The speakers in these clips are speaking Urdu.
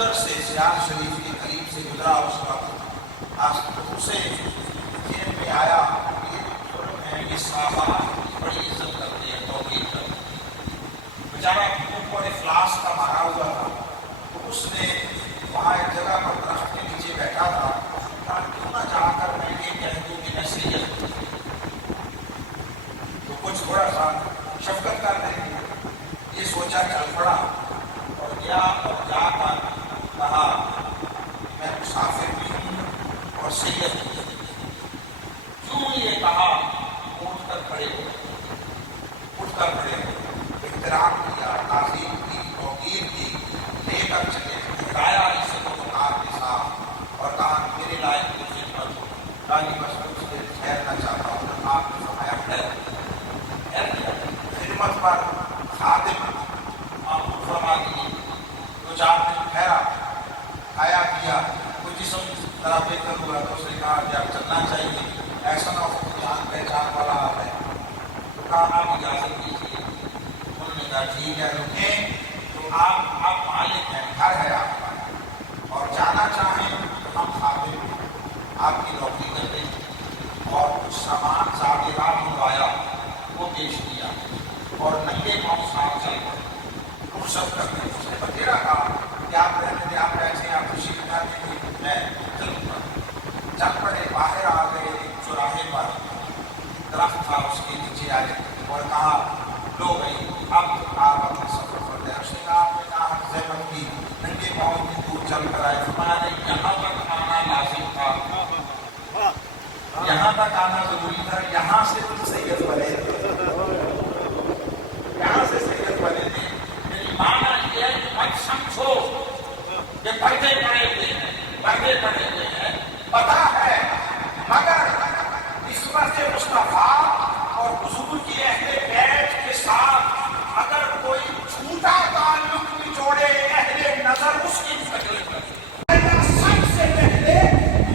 ادھر سے سیاح شریف کے قریب سے گزرا اس وقت اسے ذہن میں آیا یہ صحابہ بڑی عزت کرتے ہیں، توقیر کرتے ہیں، بیچارہ اوپر افلاس کا مارا ہوا تھا، تو اس نے وہاں ایک جگہ پر درخت کے نیچے بیٹھا تھا، کہا کیوں نہ جا کر میں یہ کہہ دوں کہ میں سید، تو کچھ تھوڑا سا شفقت کر دیں گے، یہ سوچا چل پڑا اور گیا اور جا کر کہا میں مسافر بھی ہوں اور سید بھی ہوں۔ کیوں یہ کہا اٹھ کر کھڑے ہو، احترام کیا، تعظیم کی، توقیر کی، لے کر چلے، ہٹایا عزت و وقار کے ساتھ اور کہا میرے لائق کی خدمت ہو، رانی مسعود سے ٹھہرنا چاہتا ہوں، آپ نے فرمایا ٹھہر کیا، خدمت پر خادم معمول فرما دیے، دو چار دن ٹھہرا، کھایا پیا، کوئی جسم ذرا بہتر ہوا تو اس نے کہا کہ اب چلنا چاہیے، ایسا نہ ہو کہ جان پہچان والا آ ہے، تو کہا آپ اجازت دیجیے، انہوں نے کہا ٹھیک ہے رکیں، تو آپ مالک ہیں، گھر ہے آپ کا اور جانا چاہیں تو ہم خادم ہیں، آپ کی نوکری کر دیں، اور کچھ سامان زادگار منگوایا وہ پیش کیا اور ننگے پاؤں ساتھ چل پڑے، رخصت کرتے اس نے بتیرا کہا کہ آپ رہنے دیں، آپ ایسے آپ تشریف نہ دیں، میں چلوں گا، چل پڑے، باہر آ گئے، ایک چوراہے پر درخت تھا اس کے نیچے آئے اور کہا لو بھائی اب آپ اپنے سفر پر گئے، اس نے کہا آپ نے کہا زحمت کی، ننگے پاؤں کی دور چل کر آئے، فرمایا نہیں یہاں تک آنا لازم تھا، یہاں تک آنا ضروری تھا، یہاں سے تم سید بنے تھے، یہاں سے سید بنے تھے، میری معنی یہ ہے کہ مت سمجھو کہ پردے پڑے ہوئے ہیں، پردے پڑے ہوئے ہیں، پتہ ہے مگر نسبت مصطفیٰ اور حضور کی اہل بیت کے ساتھ اگر کوئی چھوٹا تعلق بھی جوڑے اہل نظر اس کی تکلیف ہے، سب سے پہلے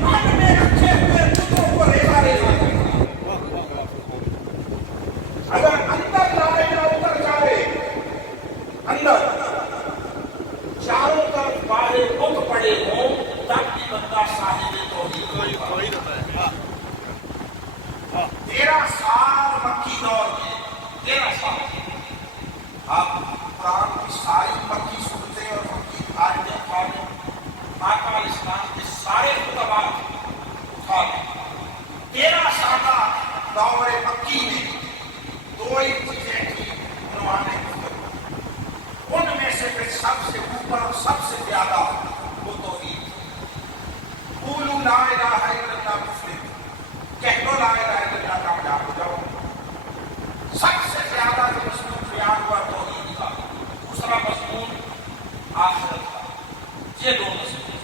من میں رکھے ہوئے بتوں کو ریزہ ریزہ اگر اندر لائے نہ اتر جائے، اندر چاروں طرف باہر بت پڑے ہوں تب بھی بندہ صاحب توحید ہوتا ہے۔ 13 سال مکی دور میں، 13 سال آپ قرآن کی ساری مکی صورتیں اور مکی آیتیں اٹھا لیں، آقا علیہ السلام کے سارے خطبات اٹھا لیں، 13 سالہ دور مکی میں دو ہی چیزیں تھیں عنوان گفتگو، ان میں سے پھر سب سے اوپر اور سب سے زیادہ وہ توحید، قولوا لا الہ الا اللہ مسلم، کہہ دو لا الہ الا اللہ کامیاب ہو جاؤ، سب سے زیادہ جو مضمون بیان ہوا توحید کا، دوسرا مضمون آخرت کا، یہ دو مضمون۔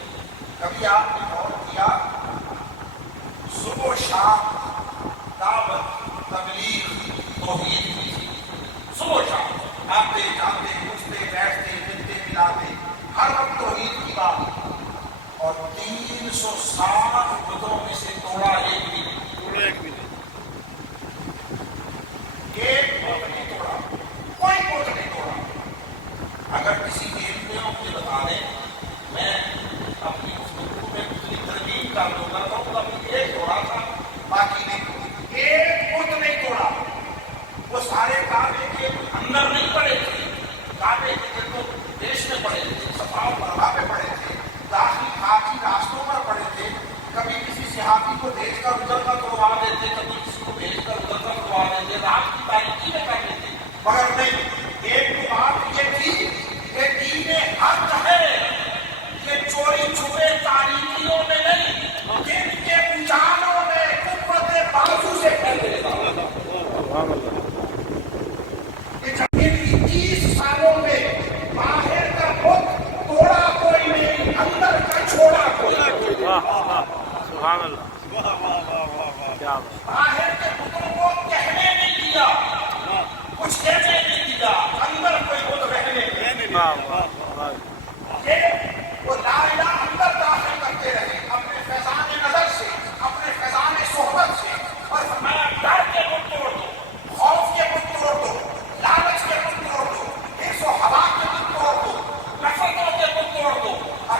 کبھی آپ نے غور کیا صبح و شام دعوت تبلیغ توحید کی تھی، صبح و شام آتے جاتے اٹھتے بیٹھتے ملتے ملاتے ہر وقت توحید کی بات، اور 360 بتوں میں سے توڑا ایک بھی نہیں، ایک بت نہیں توڑا، کوئی بت نہیں توڑا۔ اگر کسی علم میں مجھے بتا دیں، میں اپنی گفتگو میں اتنی ترغیب کر دوں گا تو ابھی ایک توڑا تھا باقی نہیں، ایک بت نہیں توڑا۔ وہ سارے کعبے کے اندر نہیں پڑے تھے، کعبے کے جلدوں دیش میں پڑے تھے، صفا و مروا پہ پڑے تھے، داخلی خارجی راستوں پر پڑے تھے، کبھی کسی صحابی کو دیکھ کر ادھر کا توڑوا دیتے، کبھی کسی کو دیکھ کر ادھر کا توڑوا دیتے، رات کی تاریکی میں کر لیتے، مگر نہیں، ایک تو بات یہ تھی کہ دین حق ہے، یہ چوری چھپے تاریکیوں میں نہیں، جن کے اجالوں میں قوت بازو سے پھیلے گا۔ یہ جنگل کی 30 سالوں میں باہر کا بت توڑا کوئی نہیں، اندر کا چھوڑا کوئی نہیں۔ سبحان اللہ، باہر کے بتوں کو کہنے نہیں دیا، کچھ کہنے نہیں دیا، اندر کوئی بت رہنے نہیں دیا۔ وہ لا الہ اندر داخل کرتے رہے اپنے فیضان نظر سے، اپنے فیضان صحبت سے، اور فرمایا ڈر کے بت توڑ دو، خوف کے بت توڑ دو، لالچ کے بت توڑ دو، حرص و ہوا کے بت توڑ دو، نفرتوں کے بت توڑ دو، اور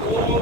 2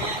1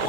2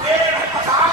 1500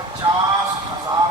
50,000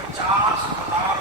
50,000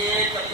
1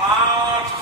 8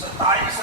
27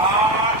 8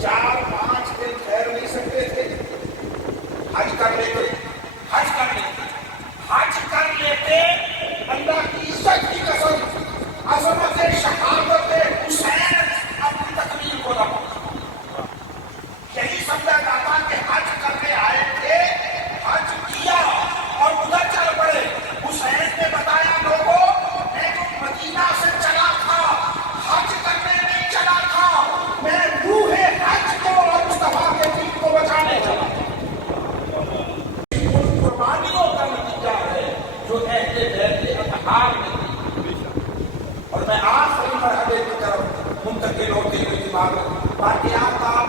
4 وقت شہادت حسین اپنی تکمیل کو نہ پہنچا۔ یہی سمجھا جاتا کہ حج کرنے آئے تھے، حج کیا اور ادھر چل پڑے۔ حسین نے بتایا لوگوں میں تو مدینہ سے چلا تھا، حج کرنے نہیں چلا تھا، میں روح حج کو اور مصطفیٰ کے دین کو بچانے چلا تھا۔ ان قربانیوں کا نتیجہ ہے جو اہل بیت اطہار میں تھی۔ اور میں آخری مرحلے کی طرف منتقل ہوتے ہوئے دماغ واقعات آپ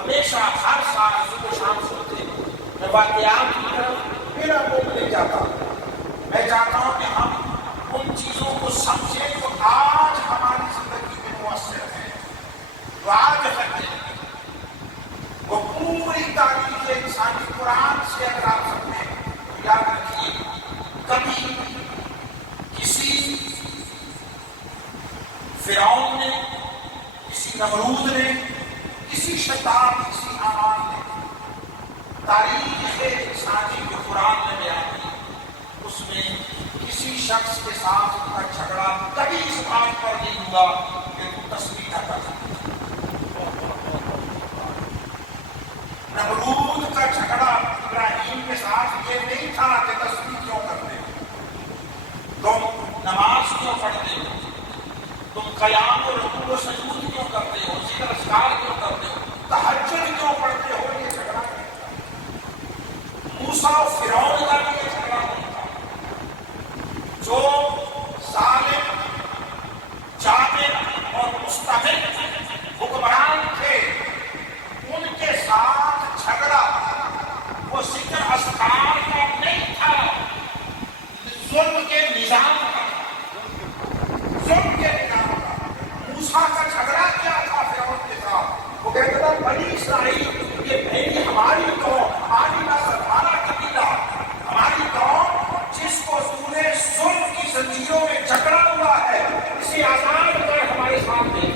ہمیشہ ہر سال صبح شام سنتے ہیں۔ میں واقعات کی طرف میرا منہ نہیں جاتا۔ میں چاہتا ہوں کہ ہم ان چیزوں کو سمجھیں جو آج ہماری زندگی میں مؤثر ہے، جو آج کرتے ہیں۔ وہ پوری تاریخ انسانی قرآن سے اگر آپ سمجھیں تو یاد رکھیے کبھی کسی فرعون نے، کسی نمرود نے، کسی شیطان، کسی حامان نے تاریخ انسانی جو قرآن میں بیان کی اس میں کسی شخص کے ساتھ ان کا جھگڑا کبھی اس بات پر نہیں ہوا کہ تو تسبیح نہ کر۔ نمرود کا جھگڑا ابراہیم کے ساتھ یہ نہیں تھا کہ تسبیح کیوں کرتے ہو، تم نماز کیوں پڑھتے ہو، تم قیام و رکوع و سجود کیوں کرتے ہو، ذکر اذکار کیوں کرتے ہو، تہجد کیوں پڑھتے ہو، یہ جھگڑا نہیں تھا۔ موسیٰ و فرعون کا بھی یہ جھگڑا نہیں تھا۔ جو ظالم، جابر اور مستبد حکمران تھے ان کے ساتھ جھگڑا وہ ذکر اذکار کا نہیں تھا، ظلم کے نظام کا، ظلم کے نظام کا۔ موسیٰ کا جھگڑا کیا تھا فرعون کے ساتھ؟ وہ کہتا تھا بنی اسرائیل یہ بھائی ہماری قوم، ہماری نسل، ہمارا قبیلہ، ہماری قوم جس کو تو نے ظلم کی زنجیروں میں جکڑا ہوا ہے اسے آزاد کر ہمارے سامنے۔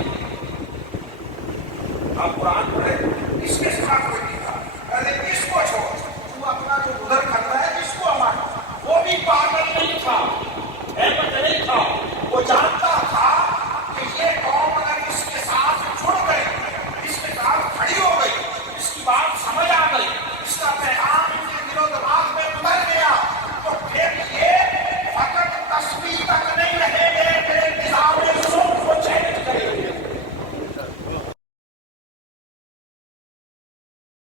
اب قرآن